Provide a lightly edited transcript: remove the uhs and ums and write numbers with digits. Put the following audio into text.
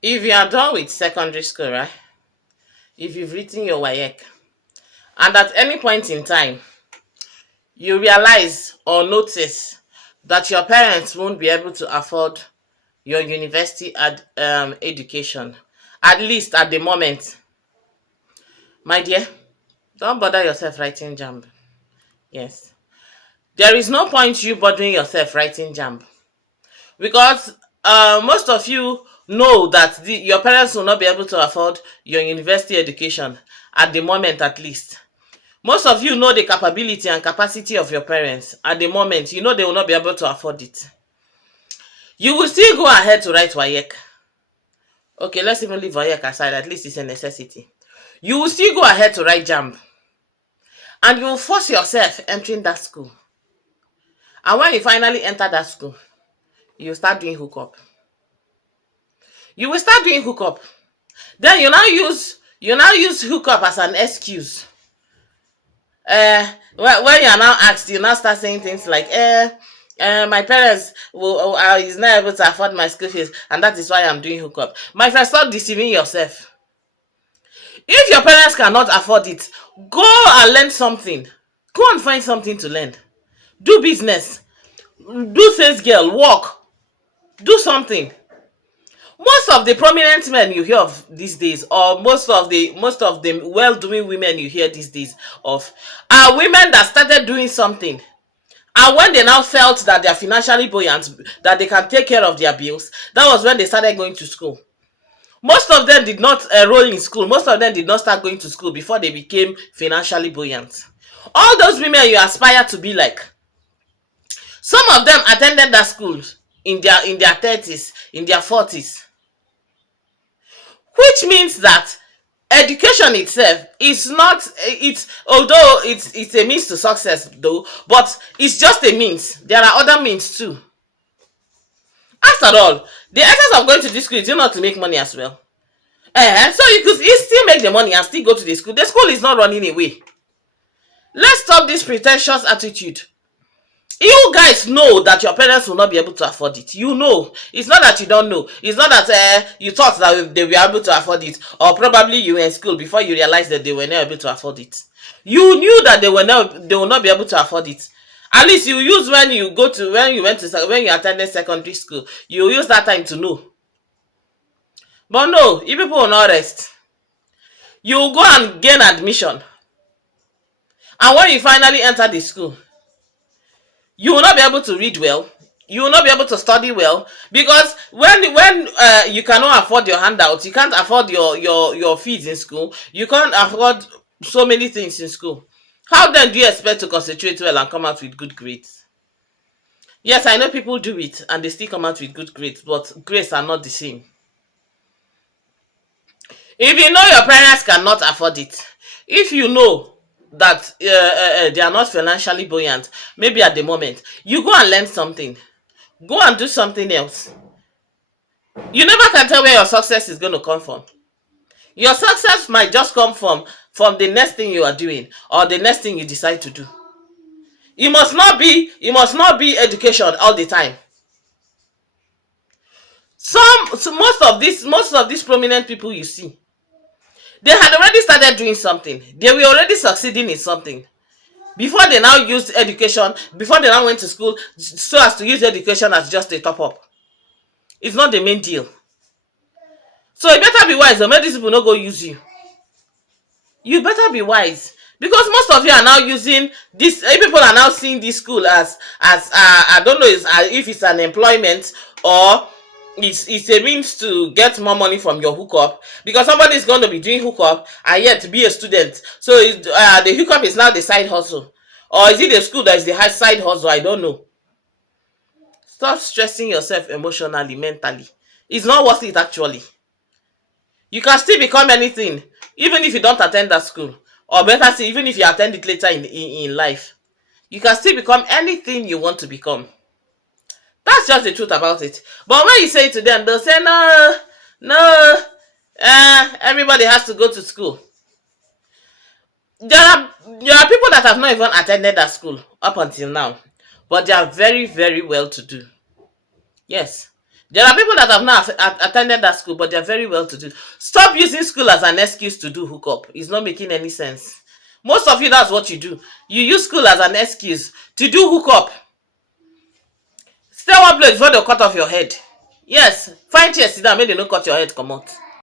If you are done with secondary school, right? If you've written your WAEC, and at any point in time you realize or notice that your parents won't be able to afford your university education, at least at the moment, my dear, don't bother yourself writing JAMB. Yes. There is no point you bothering yourself writing JAMB because most of you know that your parents will not be able to afford your university education at the moment, at least. Most of you know the capability and capacity of your parents at the moment. You know they will not be able to afford it. You will still go ahead to write WAEC. Okay, let's even leave WAEC aside. At least it's a necessity. You will still go ahead to write JAMB. And you will force yourself entering that school. And when you finally enter that school, you start doing hookup. You will start doing hookup. Then you now use hookup as an excuse. When you are now asked, you now start saying things like, my parents is not able to afford my school fees, and that is why I'm doing hookup. My friend, stop deceiving yourself. If your parents cannot afford it, go and learn something. Go and find something to learn. Do business. Do sales girl, work. Do something. Most of the prominent men you hear of these days, or most of the well-doing women you hear these days of, are women that started doing something. And when they now felt that they are financially buoyant, that they can take care of their bills, that was when they started going to school. Most of them did not enroll in school. Most of them did not start going to school before they became financially buoyant. All those women you aspire to be like, some of them attended that school in their 30s, in their 40s, which means that education itself is not, it's, although it's a means to success though, but it's just a means. There are other means too. After all, the essence of going to this school is not to make money as well. So you could still make the money and still go to the school. The school is not running away. Let's stop this pretentious attitude. You guys know that your parents will not be able to afford it. You know. It's not that you don't know. It's not that you thought that they were able to afford it, or probably you were in school before you realized that they were not able to afford it. You knew that they will not be able to afford it. At least you use when you attended secondary school. You use that time to know. But no, you people will not rest. You will go and gain admission. And when you finally enter the school, you will not be able to read well. You will not be able to study well, because when you cannot afford your handouts, you can't afford your fees in school, you can't afford so many things in school. How then do you expect to concentrate well and come out with good grades? Yes, I know people do it and they still come out with good grades, but grades are not the same. If you know your parents cannot afford it, if you know that they are not financially buoyant, maybe at the moment, you go and learn something. Go and do something else. You never can tell where your success is going to come from. Your success might just come from the next thing you are doing, or the next thing you decide to do. It must not be education all the time. Most of these prominent people you see, they had already started doing something. They were already succeeding in something before they now used education, before they now went to school, so as to use education as just a top up. It's not the main deal. So you better be wise, or make these people not go use you. You better be wise, because most of you are now using this. People are now seeing this school as I don't know if it's an employment, or it's a means to get more money from your hookup, because somebody is going to be doing hookup and yet to be a student. So the hookup is now the side hustle, or is it the school that is the side hustle? I don't know. Stop stressing yourself emotionally, mentally. It's not worth it actually. You can still become anything, even if you don't attend that school, or better still, even if you attend it later in life. You can still become anything you want to become. That's just the truth about it. But when you say it to them, they'll say, no, no, everybody has to go to school. There are people that have not even attended that school up until now, but they are very, very well to do. Yes, There are people that have not attended that school, but they're very well to do. Stop using school as an excuse to do hookup. It's not making any sense. Most of you, that's what you do. You use school as an excuse to do hookup. Stay one place before they cut off your head. Yes, find chair, sit down, make they no cut your head, come out.